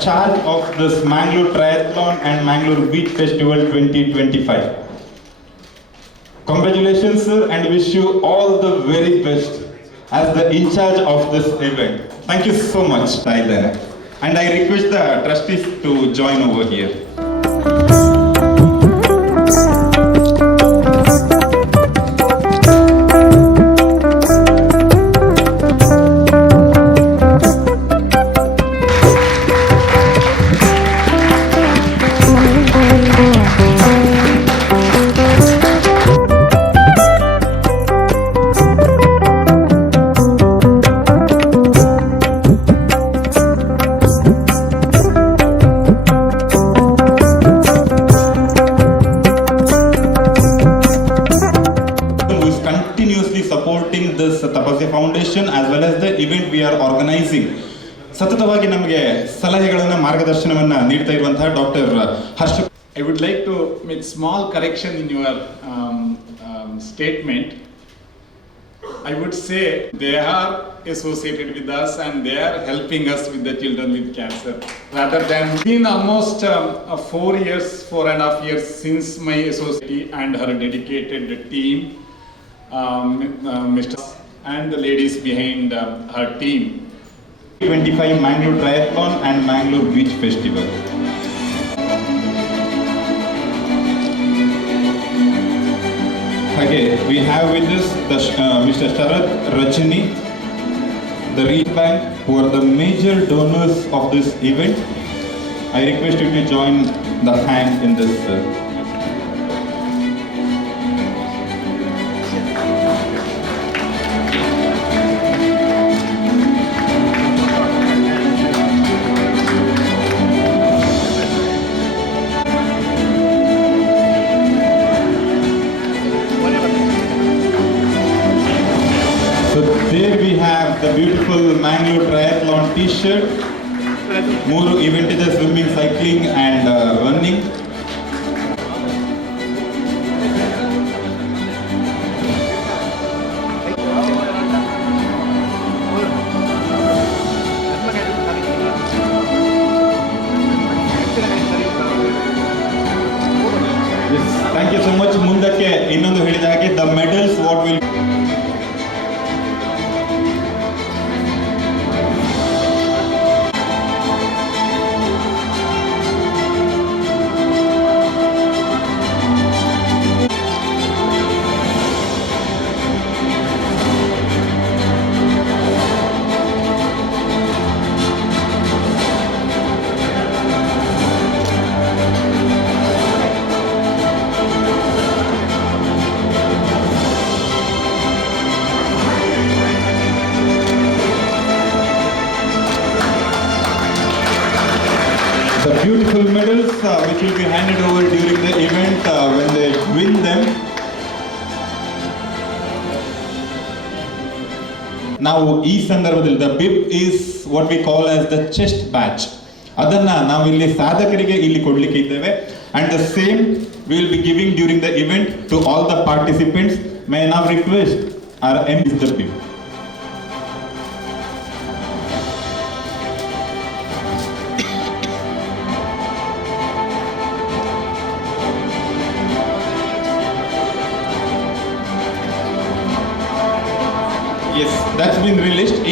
charge of this Mangalore Triathlon and Mangalore Beach Festival 2025. Congratulations, sir, and wish you all the very best as the in charge of this event. Thank you so much, Taidana. And I request the trustees to join over here. This Tapasya Foundation as well as the event we are organizing. ಸತತವಾಗಿ ನಮಗೆ ಸಲಹೆಗಳನ್ನು ಮಾರ್ಗದರ್ಶನವನ್ನ ನೀಡ್ತಾ ಇರುವಂತಹ doctor Harsha like to make small correction in your um, um, statement. I would say they are associated with us and they are helping us with the children with cancer. Rather than been almost um, uh, four years, four and half years since my associate and her dedicated team, um, uh, Mr. and the ladies behind um, her team. 25 Mangalore Triathlon and Mangalore Beach Festival. Okay, we have with us the, uh, Mr. Sharat Rajani, the Reed Bank, who are the major donors of this event. I request you to join the hand in this. Uh, Triathlon T-shirt. ಮೂರು event ಇದೆ swimming cycling ನಾವು ಈ ಸಂದರ್ಭದಲ್ಲಿ the bib is what we call as the chest badge ಅದನ್ನ ನಾವು ಇಲ್ಲಿ ಸಾಧಕರಿಗೆ ಇಲ್ಲಿ ಕೊಡ್ಲಿಕ್ಕೆ ಇದ್ದೇವೆ. And the same will be giving during the event to all the participants my ನಾವ್ request R M is the bib that's been released.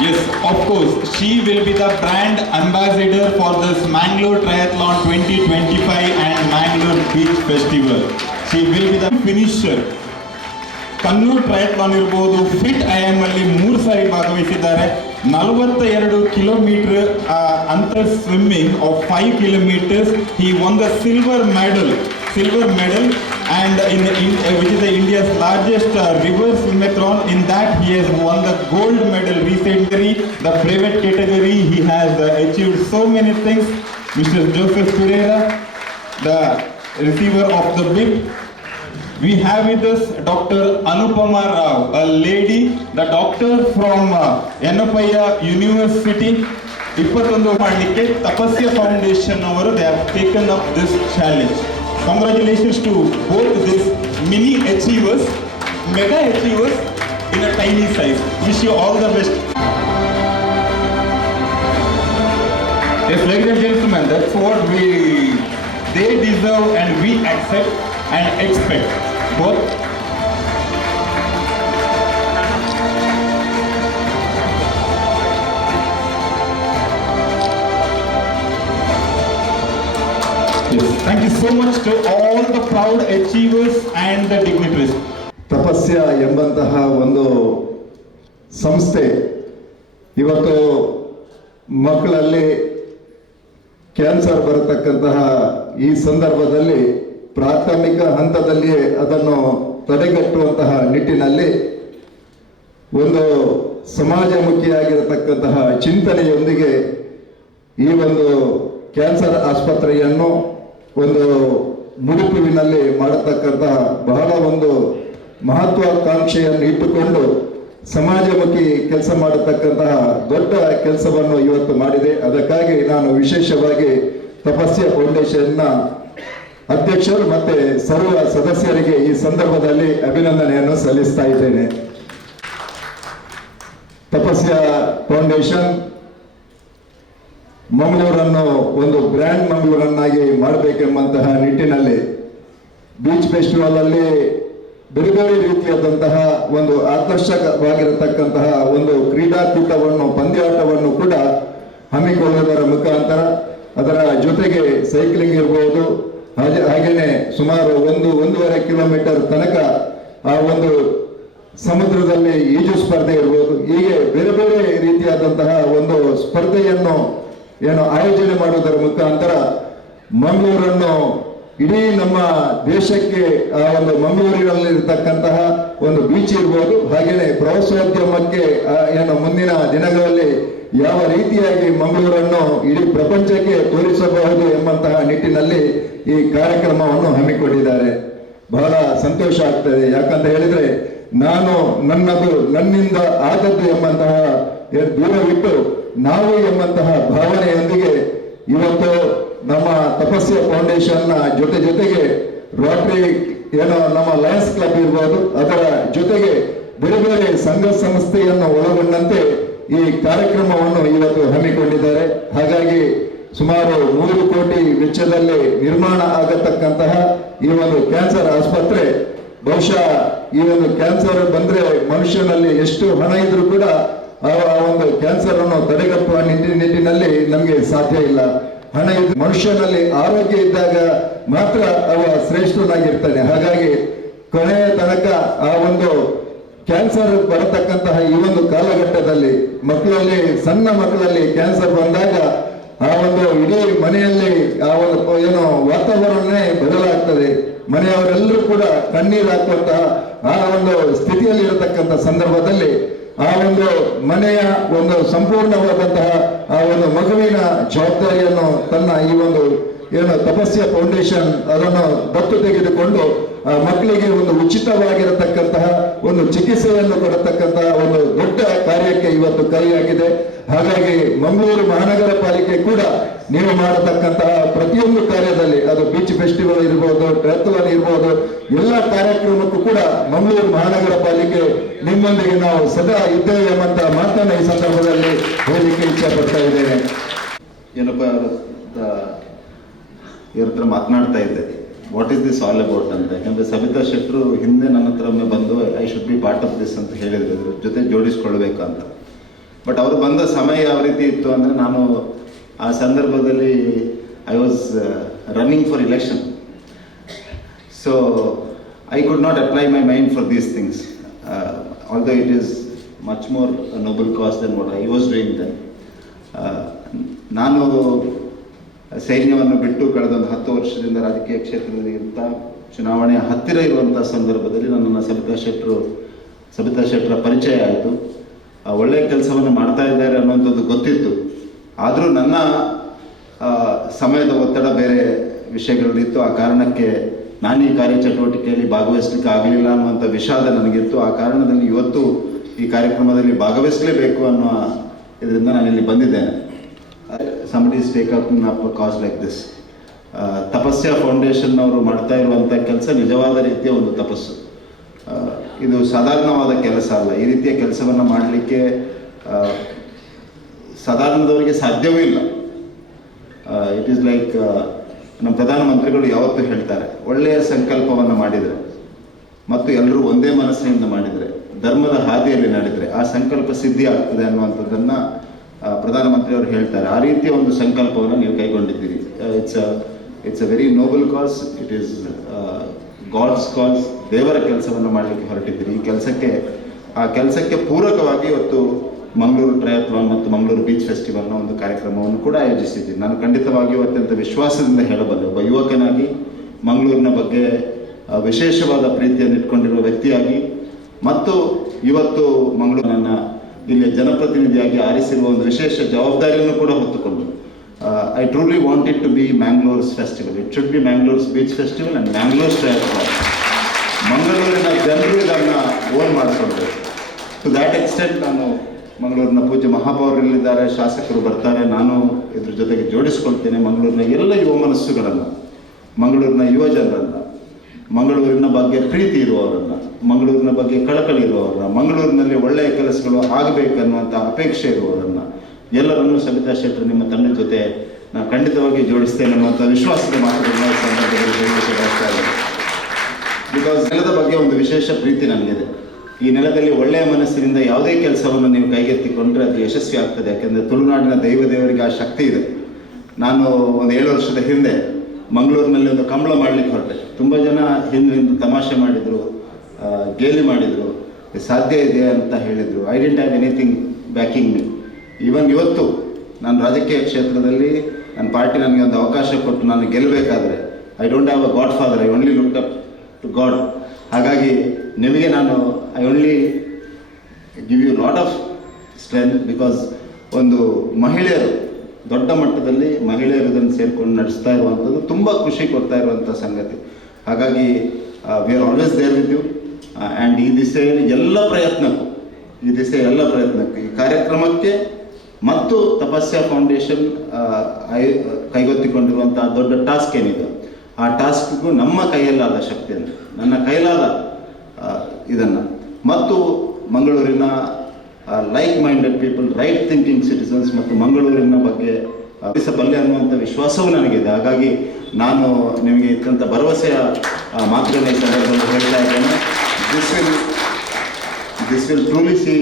Yes, of course, she will be the brand ambassador for this Mangalore Triathlon 2025 and Mangalore Beach Festival. She will be the finisher. ಕನ್ನೂರ್ triathlon ಇರ್ಬೋದು fit I M ಅಲ್ಲಿ ಮೂರು ಸಾರಿ ಭಾಗವಹಿಸಿದ್ದಾರೆ ನಲವತ್ತ ಎರಡು kilometre ಅಂತರ್ swimming of five kilometres he won the silver medal silver medal and in, in uh, which is the India's largest uh, river swimmathon. In that, he has won the gold medal recently. The private category, he has uh, achieved so many things. Mr. Joseph Pereira, the receiver of the bib. We have with us Dr. Anupama Rao, a lady, the doctor from uh, Yanapaya University. ಇಪ್ಪತ್ತೊಂದು ಮಾಡಲಿಕ್ಕೆ Tapasya foundation ಅವರು they have taken up this challenge Congratulations to both these mini achievers, mega achievers in a tiny size. Wish you all the best. Yes, ladies and gentlemen, that's what we they deserve and we accept and expect both Thank you so much to all the proud achievers and the dignitaries. Tapasya ಎಂಬಂತಹ ಒಂದು ಸಂಸ್ಥೆ ಇವತ್ತು ಮಕ್ಕಳಲ್ಲಿ cancer ಬರತಕ್ಕಂತಹ ಈ ಸಂದರ್ಭದಲ್ಲಿ ಪ್ರಾಥಮಿಕ ಹಂತದಲ್ಲಿಯೇ ಅದನ್ನು ತಡೆಗಟ್ಟುವಂತಹ ನಿಟ್ಟಿನಲ್ಲಿ ಒಂದು ಸಮಾಜಮುಖಿಯಾಗಿರತಕ್ಕಂತಹ ಚಿಂತನೆಯೊಂದಿಗೆ ಈ ಒಂದು ಕ್ಯಾನ್ಸರ್ ಆಸ್ಪತ್ರೆಯನ್ನು ಒಂದು ಮುಡುಪಿನಲ್ಲಿ ಮಾಡತಕ್ಕಂತಹ ಬಹಳ ಒಂದು ಮಹತ್ವಾಕಾಂಕ್ಷೆಯನ್ನು ಇಟ್ಟುಕೊಂಡು ಸಮಾಜಮುಖಿ ಕೆಲಸ ಮಾಡತಕ್ಕಂತಹ ದೊಡ್ಡ ಕೆಲಸವನ್ನು ಇವತ್ತು ಮಾಡಿದೆ. ಅದಕ್ಕಾಗಿ ನಾನು ವಿಶೇಷವಾಗಿ ತಪಸ್ಯ ಫೌಂಡೇಶನ್ನ ಅಧ್ಯಕ್ಷರು ಮತ್ತೆ ಸರ್ವ ಸದಸ್ಯರಿಗೆ ಈ ಸಂದರ್ಭದಲ್ಲಿ ಅಭಿನಂದನೆಯನ್ನು ಸಲ್ಲಿಸ್ತಾ ಇದ್ದೇನೆ. ತಪಸ್ಯ ಫೌಂಡೇಶನ್ ಮಂಗಳೂರನ್ನು ಒಂದು ಗ್ರ್ಯಾಂಡ್ ಮಂಗಳೂರನ್ನಾಗಿ ಮಾಡಬೇಕೆಂಬಂತಹ ನಿಟ್ಟಿನಲ್ಲಿ ಬೀಚ್ ಫೆಸ್ಟಿವಲ್ ಅಲ್ಲಿ ಬೇರೆ ಬೇರೆ ರೀತಿಯಾದಂತಹ ಒಂದು ಆಕರ್ಷಕವಾಗಿರತಕ್ಕಂತಹ ಒಂದು ಕ್ರೀಡಾಕೂಟವನ್ನು ಪಂದ್ಯಾಟವನ್ನು ಕೂಡ ಹಮ್ಮಿಕೊಳ್ಳುವುದರ ಮುಖಾಂತರ ಅದರ ಜೊತೆಗೆ ಸೈಕ್ಲಿಂಗ್ ಇರಬಹುದು ಹಾಗೆ, ಹಾಗೇನೆ ಸುಮಾರು ಒಂದು, ಒಂದೂವರೆ ಕಿಲೋಮೀಟರ್ ತನಕ ಆ ಒಂದು ಸಮುದ್ರದಲ್ಲಿ ಈಜು ಸ್ಪರ್ಧೆ ಇರಬಹುದು ಹೀಗೆ ಬೇರೆ ಬೇರೆ ರೀತಿಯಾದಂತಹ ಒಂದು ಸ್ಪರ್ಧೆಯನ್ನು ಏನು ಆಯೋಜನೆ ಮಾಡುವುದರ ಮುಖಾಂತರ ಮಂಗಳೂರನ್ನು ಇಡೀ ನಮ್ಮ ದೇಶಕ್ಕೆ ಆ ಒಂದು ಮಂಗಳೂರಿನಲ್ಲಿರ್ತಕ್ಕಂತಹ ಒಂದು ಬೀಚ್ ಇರ್ಬೋದು. ಹಾಗೆಯೇ ಪ್ರವಾಸೋದ್ಯಮಕ್ಕೆ ಏನು ಮುಂದಿನ ದಿನಗಳಲ್ಲಿ ಯಾವ ರೀತಿಯಾಗಿ ಮಂಗಳೂರನ್ನು ಇಡೀ ಪ್ರಪಂಚಕ್ಕೆ ತೋರಿಸಬಹುದು ಎಂಬಂತಹ ನಿಟ್ಟಿನಲ್ಲಿ ಈ ಕಾರ್ಯಕ್ರಮವನ್ನು ಹಮ್ಮಿಕೊಂಡಿದ್ದಾರೆ. ಬಹಳ ಸಂತೋಷ ಆಗ್ತದೆ. ಯಾಕಂತ ಹೇಳಿದ್ರೆ ನಾನು ನನ್ನದು ನನ್ನಿಂದ ಆದದ್ದು ಎಂಬಂತಹ ದೂರವಿಟ್ಟು ನಾವು ಎಂಬಂತಹ ಭಾವನೆಯೊಂದಿಗೆ ಇವತ್ತು ನಮ್ಮ ತಪಸ್ಯ ಫೌಂಡೇಶನ್ನ ಜೊತೆ ಜೊತೆಗೆ ರೋಟರಿ ಏನೋ ನಮ್ಮ ಲಯನ್ಸ್ ಕ್ಲಬ್ ಇರ್ಬೋದು, ಅದರ ಜೊತೆಗೆ ಬೇರೆ ಬೇರೆ ಸಂಘ ಸಂಸ್ಥೆಯನ್ನು ಒಳಗೊಂಡಂತೆ ಈ ಕಾರ್ಯಕ್ರಮವನ್ನು ಇವತ್ತು ಹಮ್ಮಿಕೊಂಡಿದ್ದಾರೆ. ಹಾಗಾಗಿ ಸುಮಾರು ಮೂರು ಕೋಟಿ ವೆಚ್ಚದಲ್ಲಿ ನಿರ್ಮಾಣ ಆಗತಕ್ಕಂತಹ ಈ ಒಂದು ಕ್ಯಾನ್ಸರ್ ಆಸ್ಪತ್ರೆ, ಬಹುಶಃ ಈ ಒಂದು ಕ್ಯಾನ್ಸರ್ ಬಂದ್ರೆ ಮನುಷ್ಯನಲ್ಲಿ ಎಷ್ಟು ಹಣ ಇದ್ರೂ ಕೂಡ ಆ ಒಂದು ಕ್ಯಾನ್ಸರ್ ಅನ್ನು ತಡೆಗಟ್ಟುವ ನಿಟ್ಟಿ ನಿಟ್ಟಿನಲ್ಲಿ ನಮಗೆ ಸಾಧ್ಯ ಇಲ್ಲ. ಹಣ ಮನುಷ್ಯನಲ್ಲಿ ಆರೋಗ್ಯ ಇದ್ದಾಗ ಮಾತ್ರ ಅವ ಶ್ರೇಷ್ಠನಾಗಿರ್ತಾನೆ. ಹಾಗಾಗಿ ಕೊನೆಯ ತನಕ ಆ ಒಂದು ಕ್ಯಾನ್ಸರ್ ಬರತಕ್ಕಂತಹ ಈ ಒಂದು ಕಾಲಘಟ್ಟದಲ್ಲಿ, ಮಕ್ಕಳಲ್ಲಿ, ಸಣ್ಣ ಮಕ್ಕಳಲ್ಲಿ ಕ್ಯಾನ್ಸರ್ ಬಂದಾಗ ಆ ಒಂದು ಇಡೀ ಮನೆಯಲ್ಲಿ ಆ ಒಂದು ಏನು ವಾತಾವರಣನೇ ಬದಲಾಗ್ತದೆ. ಮನೆಯವರೆಲ್ಲರೂ ಕೂಡ ಕಣ್ಣೀರು ಹಾಕುವಂತಹ ಆ ಒಂದು ಸ್ಥಿತಿಯಲ್ಲಿ ಇರತಕ್ಕಂಥ ಸಂದರ್ಭದಲ್ಲಿ ಆ ಒಂದು ಮನೆಯ ಒಂದು ಸಂಪೂರ್ಣವಾದಂತಹ ಆ ಒಂದು ಮಗುವಿನ ಜವಾಬ್ದಾರಿಯನ್ನು ತನ್ನ ಈ ಒಂದು ಏನು ತಪಸ್ಯ ಫೌಂಡೇಶನ್ ಅದನ್ನು ದತ್ತು ತೆಗೆದುಕೊಂಡು ಮಕ್ಕಳಿಗೆ ಒಂದು ಉಚಿತವಾಗಿರತಕ್ಕಂತಹ ಒಂದು ಚಿಕಿತ್ಸೆಯನ್ನು ಕೊಡತಕ್ಕಂತಹ ಒಂದು ದೊಡ್ಡ ಕಾರ್ಯಕ್ಕೆ ಇವತ್ತು ಕೈಯಾಗಿದೆ ಹಾಗಾಗಿ ಮಂಗಳೂರು ಮಹಾನಗರ ಪಾಲಿಕೆ ಕೂಡ ನೀವು ಮಾಡತಕ್ಕಂತಹ ಪ್ರತಿಯೊಂದು ಕಾರ್ಯದಲ್ಲಿ ಅದು ಬೀಚ್ ಫೆಸ್ಟಿವಲ್ ಇರ್ಬೋದು ಟ್ರೆಥಲನ್ ಇರ್ಬೋದು, ಎಲ್ಲ ಕಾರ್ಯಕ್ರಮಕ್ಕೂ ಕೂಡ ಮಂಗಳೂರು ಮಹಾನಗರ ಪಾಲಿಕೆ ನಿಮ್ಮೊಂದಿಗೆ ನಾವು ಸದಾ ಇದ್ದೇವೆ ಎಂಬಂತ ಮಾತನ್ನ ಈ ಸಂದರ್ಭದಲ್ಲಿ ಹೇಳಲಿಕ್ಕೆ ಇಚ್ಛೆ ಪಡ್ತಾ ಇದ್ದೇನೆ. ಏನಪ್ಪ ಇವ್ರ ಹತ್ರ ಮಾತನಾಡ್ತಾ ಇದ್ದೆ. What is this all about ಅಂತ. ಯಾಕಂದ್ರೆ ಸಬಿತಾ ಶೆಟ್ರು ಹಿಂದೆ ನನ್ನ ಹತ್ರ ಒಮ್ಮೆ ಬಂದು I should be part of this ಅಂತ ಹೇಳಿದ್ರು. ಇದ್ರ ಜೊತೆ ಜೋಡಿಸ್ಕೊಳ್ಬೇಕಂತ ಬಟ್ ಅವ್ರು ಬಂದ ಸಮಯ ಯಾವ ರೀತಿ ಇತ್ತು ಅಂದರೆ ನಾನು ಆ ಸಂದರ್ಭದಲ್ಲಿ I was running for election so I could not apply my mind for these things although it is much more noble cause then what I was doing then ನಾನು ಸೈನ್ಯವನ್ನು ಬಿಟ್ಟು ಕಳೆದ ಒಂದು ಹತ್ತು ವರ್ಷದಿಂದ ರಾಜಕೀಯ ಕ್ಷೇತ್ರದಲ್ಲಿ ಇರ್ತಾ ಚುನಾವಣೆಯ ಹತ್ತಿರ ಇರುವಂಥ ಸಂದರ್ಭದಲ್ಲಿ ನನ್ನನ್ನು ಸಬಿತಾ ಶೆಟ್ಟರು ಸಬಿತಾ ಶೆಟ್ಟರ ಪರಿಚಯ ಆಯಿತು. ಒಳ್ಳೆಯ ಕೆಲಸವನ್ನು ಮಾಡ್ತಾ ಇದ್ದಾರೆ ಅನ್ನುವಂಥದ್ದು ಗೊತ್ತಿತ್ತು. ಆದರೂ ನನ್ನ ಸಮಯದ ಒತ್ತಡ ಬೇರೆ ವಿಷಯಗಳಲ್ಲಿತ್ತು ಆ ಕಾರಣಕ್ಕೆ ನಾನು ಈ ಕಾರ್ಯಚಟುವಟಿಕೆಯಲ್ಲಿ ಭಾಗವಹಿಸಲಿಕ್ಕೆ ಆಗಲಿಲ್ಲ ಅನ್ನುವಂಥ ವಿಷಾದ ನನಗಿತ್ತು. ಆ ಕಾರಣದಲ್ಲಿ ಇವತ್ತು ಈ ಕಾರ್ಯಕ್ರಮದಲ್ಲಿ ಭಾಗವಹಿಸಲೇಬೇಕು ಅನ್ನುವ ಇದರಿಂದ ನಾನು ಇಲ್ಲಿ ಬಂದಿದ್ದೇನೆ somebody take up up cause like this Tapasya foundation ಅವರು ಮಾಡ್ತಾ ಇರುವಂಥ ಕೆಲಸ ನಿಜವಾದ ರೀತಿಯ ಒಂದು ತಪಸ್ಸು. ಇದು ಸಾಧಾರಣವಾದ ಕೆಲಸ ಅಲ್ಲ. ಈ ರೀತಿಯ ಕೆಲಸವನ್ನು ಮಾಡಲಿಕ್ಕೆ ಸಾಧಾರಣದವರಿಗೆ ಸಾಧ್ಯವೂ ಇಲ್ಲ. ಇಟ್ ಈಸ್ ಲೈಕ್ ನಮ್ಮ ಪ್ರಧಾನಮಂತ್ರಿಗಳು ಯಾವತ್ತೂ ಹೇಳ್ತಾರೆ, ಒಳ್ಳೆಯ ಸಂಕಲ್ಪವನ್ನು ಮಾಡಿದರೆ ಮತ್ತು ಎಲ್ಲರೂ ಒಂದೇ ಮನಸ್ಸಿನಿಂದ ಮಾಡಿದರೆ, ಧರ್ಮದ ಹಾದಿಯಲ್ಲಿ ನಡೆದರೆ ಆ ಸಂಕಲ್ಪ ಸಿದ್ಧಿ ಆಗ್ತದೆ ಅನ್ನುವಂಥದ್ದನ್ನು ಪ್ರಧಾನಮಂತ್ರಿಯವರು ಹೇಳ್ತಾರೆ, ಆ ರೀತಿಯ ಒಂದು ಸಂಕಲ್ಪವನ್ನು ನೀವು ಕೈಗೊಂಡಿದ್ದೀರಿ. It's it's a very noble cause it is God's cause ದೇವರ ಕೆಲಸವನ್ನು ಮಾಡಲಿಕ್ಕೆ ಹೊರಟಿದ್ದೀರಿ. ಈ ಕೆಲಸಕ್ಕೆ, ಆ ಕೆಲಸಕ್ಕೆ ಪೂರಕವಾಗಿ ಇವತ್ತು ಮಂಗಳೂರು ಟ್ರಯತ್ಲಾನ್ ಮತ್ತು ಮಂಗಳೂರು ಬೀಚ್ ಫೆಸ್ಟಿವಲ್ನ ಒಂದು ಕಾರ್ಯಕ್ರಮವನ್ನು ಕೂಡ ಆಯೋಜಿಸಿದ್ದೀನಿ ನಾನು ಖಂಡಿತವಾಗಿಯೂ ಅತ್ಯಂತ ವಿಶ್ವಾಸದಿಂದ ಹೇಳಬಲ್ಲೆ, ಒಬ್ಬ ಯುವಕನಾಗಿ ಮಂಗಳೂರಿನ ಬಗ್ಗೆ ವಿಶೇಷವಾದ ಪ್ರೀತಿಯನ್ನು ಇಟ್ಕೊಂಡಿರುವ ವ್ಯಕ್ತಿಯಾಗಿ, ಮತ್ತು ಇವತ್ತು ಮಂಗಳೂರನ್ನ ಇಲ್ಲಿ ಜನಪ್ರತಿನಿಧಿಯಾಗಿ ಆರಿಸಿರುವ ಒಂದು ವಿಶೇಷ ಜವಾಬ್ದಾರಿಯನ್ನು ಕೂಡ ಹೊತ್ತುಕೊಂಡು I truly wanted to be Mangalore's festival it should be Mangalore's beach festival and Mangalore's triathlon ಮಂಗಳೂರಿನ ಜನರು ಇದನ್ನು ಓನ್ ಮಾಡಿಕೊಳ್ಬೇಕು ಟು ದ್ಯಾಟ್ ಎಕ್ಸ್ಟೆಂಟ್ ನಾನು ಮಂಗಳೂರಿನ ಪೂಜ್ಯ ಮಹಾಪೌರರಿದ್ದಾರೆ ಶಾಸಕರು ಬರ್ತಾರೆ, ನಾನು ಇದ್ರ ಜೊತೆಗೆ ಜೋಡಿಸ್ಕೊಳ್ತೇನೆ ಮಂಗಳೂರಿನ ಎಲ್ಲ ಯುವ ಮನಸ್ಸುಗಳನ್ನು, ಮಂಗಳೂರಿನ ಯುವ ಜನರನ್ನು. ಮಂಗಳೂರಿನ ಬಗ್ಗೆ ಪ್ರೀತಿ ಇರುವವರನ್ನು, ಮಂಗಳೂರಿನ ಬಗ್ಗೆ ಕಳಕಳಿ ಇರುವವರನ್ನ, ಮಂಗಳೂರಿನಲ್ಲಿ ಒಳ್ಳೆಯ ಕೆಲಸಗಳು ಆಗಬೇಕನ್ನುವಂಥ ಅಪೇಕ್ಷೆ ಇರುವವರನ್ನು, ಎಲ್ಲರನ್ನೂ ಸವಿತಾ ಶೆಟ್ಟರ್ ನಿಮ್ಮ ತಂಡದ ಜೊತೆ ನಾನು ಖಂಡಿತವಾಗಿ ಜೋಡಿಸ್ತೇನೆ ಅನ್ನುವಂಥ ವಿಶ್ವಾಸದ ಮಾತುಗಳನ್ನ ಸಂದರ್ಭದಲ್ಲಿ ಬಿಕಾಸ್ ನೆಲದ ಬಗ್ಗೆ ಒಂದು ವಿಶೇಷ ಪ್ರೀತಿ ನನಗಿದೆ. ಈ ನೆಲದಲ್ಲಿ ಒಳ್ಳೆಯ ಮನಸ್ಸಿನಿಂದ ಯಾವುದೇ ಕೆಲಸವನ್ನು ನೀವು ಕೈಗೆತ್ತಿಕೊಂಡ್ರೆ ಅದು ಯಶಸ್ವಿ ಆಗ್ತದೆ. ಯಾಕೆಂದರೆ ತುಳುನಾಡಿನ ದೈವ ದೇವರಿಗೆ ಆ ಶಕ್ತಿ ಇದೆ. ನಾನು ಒಂದು ಏಳು ವರ್ಷದ ಹಿಂದೆ ಮಂಗಳೂರಿನಲ್ಲಿ ಒಂದು ಕಂಬಳ ಮಾಡಲಿಕ್ಕೆ ಹೊರಟೆ. ತುಂಬ ಜನ ಹಿಂದಿನಿಂದ ತಮಾಷೆ ಮಾಡಿದರು ಗೇಲಿ ಮಾಡಿದರು. ಸಾಧ್ಯ ಇದೆ ಅಂತ ಹೇಳಿದರು. I don't have anything backing me even ಇವತ್ತು ನಾನು ರಾಜಕೀಯ ಕ್ಷೇತ್ರದಲ್ಲಿ ನನ್ನ ಪಾರ್ಟಿ ನನಗೆ ಒಂದು ಅವಕಾಶ ಕೊಟ್ಟು ನಾನು ಗೆಲ್ಲಬೇಕಾದ್ರೆ I don't have a godfather I only look up to God ಹಾಗಾಗಿ ನಿಮಗೆ ನಾನು I only give you lot of strength because ಒಂದು ಮಹಿಳೆಯರು ದೊಡ್ಡ ಮಟ್ಟದಲ್ಲಿ ಮಹಿಳೆಯರು ಇದನ್ನು ಸೇರಿಕೊಂಡು ನಡೆಸ್ತಾ ಇರುವಂಥದ್ದು ತುಂಬ ಖುಷಿ ಕೊಡ್ತಾ ಇರುವಂಥ ಸಂಗತಿ. ಹಾಗಾಗಿ we are always there with you and ಈ ದಿಸೆಯಲ್ಲಿ ಎಲ್ಲ ಪ್ರಯತ್ನಕ್ಕೂ, ಈ ದಿಸೆ ಎಲ್ಲ ಪ್ರಯತ್ನಕ್ಕೂ, ಈ ಕಾರ್ಯಕ್ರಮಕ್ಕೆ ಮತ್ತು ತಪಸ್ಯ ಫೌಂಡೇಶನ್ ಕೈಗೊತ್ತಿಕೊಂಡಿರುವಂಥ ದೊಡ್ಡ ಟಾಸ್ಕ್ ಏನಿದೆ, ಆ ಟಾಸ್ಕ್ಗೂ ನಮ್ಮ ಕೈಯಲ್ಲಾದ ಶಕ್ತಿಯನ್ನು, ನನ್ನ ಕೈಲಾದ ಇದನ್ನು. ಮತ್ತು ಮಂಗಳೂರಿನ like minded people right thinking citizens ಮತ್ತು ಮಂಗಳೂರಿನ ಬಗ್ಗೆ ಬಲ್ಲೆ ಅನ್ನುವಂಥ ವಿಶ್ವಾಸವೂ ನನಗಿದೆ. ಹಾಗಾಗಿ ನಾನು ನಿಮಗೆ ಇದ್ದಂಥ ಭರವಸೆಯ ಮಾತುಗಳನ್ನ ಈ ಸಂದರ್ಭದಲ್ಲಿ ಹೇಳ್ತಾ ಇದ್ದೇನೆ. This will this will truly see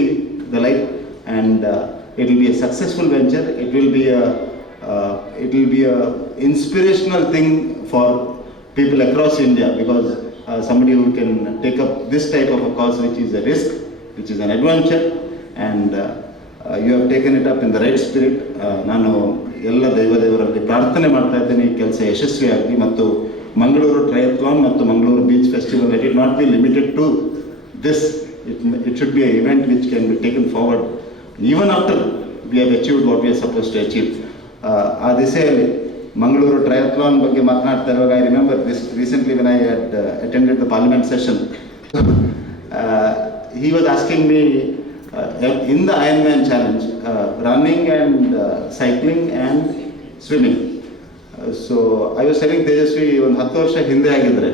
the life and it will be a successful venture it will be a it will be a inspirational thing for people across india because uh, somebody can take up this type of a cause which is a risk which is an adventure uh, uh, you have taken it up in the right spirit uh, ನಾನು ಎಲ್ಲ ದೈವ ದೇವರಲ್ಲಿ ಪ್ರಾರ್ಥನೆ ಮಾಡ್ತಾ ಇದ್ದೇನೆ ಈ ಕೆಲಸ ಯಶಸ್ವಿಯಾಗಲಿ ಮತ್ತು ಮಂಗಳೂರು ಟ್ರಯತ್ಲಾನ್ ಮತ್ತು Mangaluru beach festival it it not be limited to it, it should be a event which can be taken forward even after we have achieved what we are supposed to achieve. Uh, ಆ ದಿಸೆಯಲ್ಲಿ Mangaluru triathlon ಬಗ್ಗೆ ಮಾತನಾಡ್ತಾ ಇರುವಾಗ I remember this recently when I had attended the parliament session was asking me uh, in the Ironman challenge, uh, running and uh, cycling and swimming. So I was was Tejasvi ಒಂದು ಹತ್ತು ವರ್ಷ ಹಿಂದೆ ಆಗಿದ್ರೆ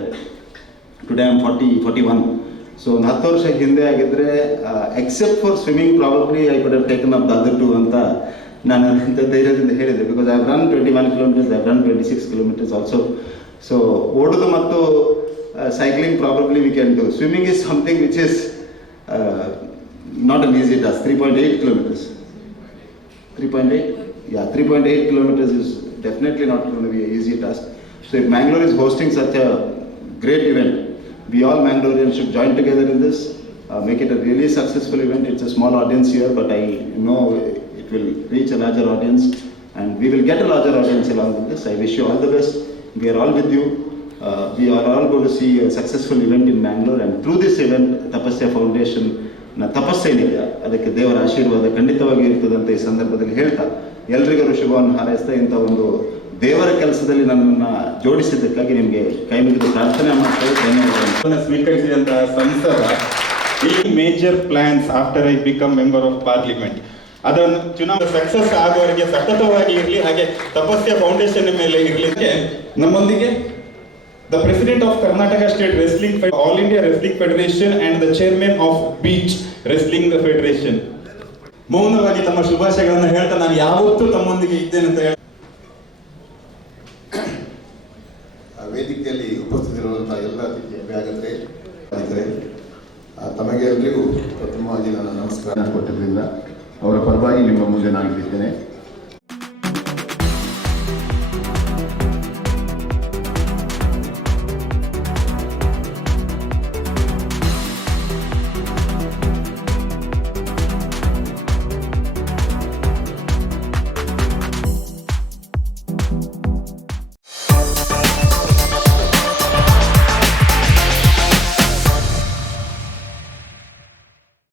today am forty forty one so ಒಂದು ಹತ್ತು ವರ್ಷ ಹಿಂದೆ ಆಗಿದ್ದರೆ except for swimming probably I could have taken up the other two ಅಂತ ನಾನು ಇಂಥ ಧೈರ್ಯದಿಂದ ಹೇಳಿದೆ. Because I run twenty one kilometres I run twenty six kilometres also so ಓಡೋದು ಮತ್ತು cycling probably we can do swimming is something which is not an easy task, 3.8 kilometers. 3.8? Yeah, 3.8 kilometers is definitely not going to be an easy task. So if Mangalore is hosting such a great event, we all Mangaloreans should join together in this, uh, make it a really successful event. It's a small audience here, but I know it will reach a larger audience and we will get a larger audience along with this. I wish you all the best. We are all with you. Uh, we are all going to see a successful event in Mangalore and through this event, Tapasya Foundation ತಪಸ್ಸೇನಿದೆ ಅದಕ್ಕೆ ದೇವರ ಆಶೀರ್ವಾದ ಖಂಡಿತವಾಗಿ ಇರ್ತದೆ ಅಂತ ಈ ಸಂದರ್ಭದಲ್ಲಿ ಹೇಳ್ತಾ ಎಲ್ರಿಗೂ ಶುಭವನ್ನು ಹಾರೈಸ್ತಾ ಇಂಥ ಒಂದು ದೇವರ ಕೆಲಸದಲ್ಲಿ ನನ್ನನ್ನು ಜೋಡಿಸಿದ್ದಕ್ಕಾಗಿ ನಿಮಗೆ ಕೈ ಮುಗಿದು ಪ್ರಾರ್ಥನೆ ಮಾಡ್ತಾರೆ ಧನ್ಯವಾದ ಸ್ವೀಕರಿಸಿದಂತಹ ಸಂಸದ ಈ major plans after I become member of parliament ಅದನ್ನು ಚುನಾವಣೆ ಸಕ್ಸಸ್ ಆಗುವವರೆಗೆ ಸತತವಾಗಿ ಇರಲಿ ಹಾಗೆ ತಪಸ್ಯ ಫೌಂಡೇಶನ್ ಮೇಲೆ ಇರಲಿ. ನಮ್ಮೊಂದಿಗೆ the president of Karnataka State Wrestling All India Wrestling Federation and the chairman of Beach Wrestling Federation. ಮೌನವಾಗಿ ತಮ್ಮ ಶುಭಾಶಯಗಳನ್ನು ಹೇಳ್ತಾ ನಾನು ಯಾವತ್ತೂ ತಮ್ಮೊಂದಿಗೆ ಇದ್ದೇನೆ ಅಂತ ಹೇಳಿ ವೇದಿಕೆಯಲ್ಲಿ ಉಪಸ್ಥಿತರಿರುವಂಥ ಎಲ್ಲ ಅತಿಥಿ ಅಭ್ಯಾಗತರೆ ತಮಗೆ ಎಲ್ಲರಿಗೂ ಪ್ರಥಮವಾಗಿ ನಾನು ನಮಸ್ಕಾರ ಕೊಟ್ಟಿರಲಿಲ್ಲ ಅವರ ಪರವಾಗಿ ನಿಮ್ಮ ಮುಂದೆ ನಾನು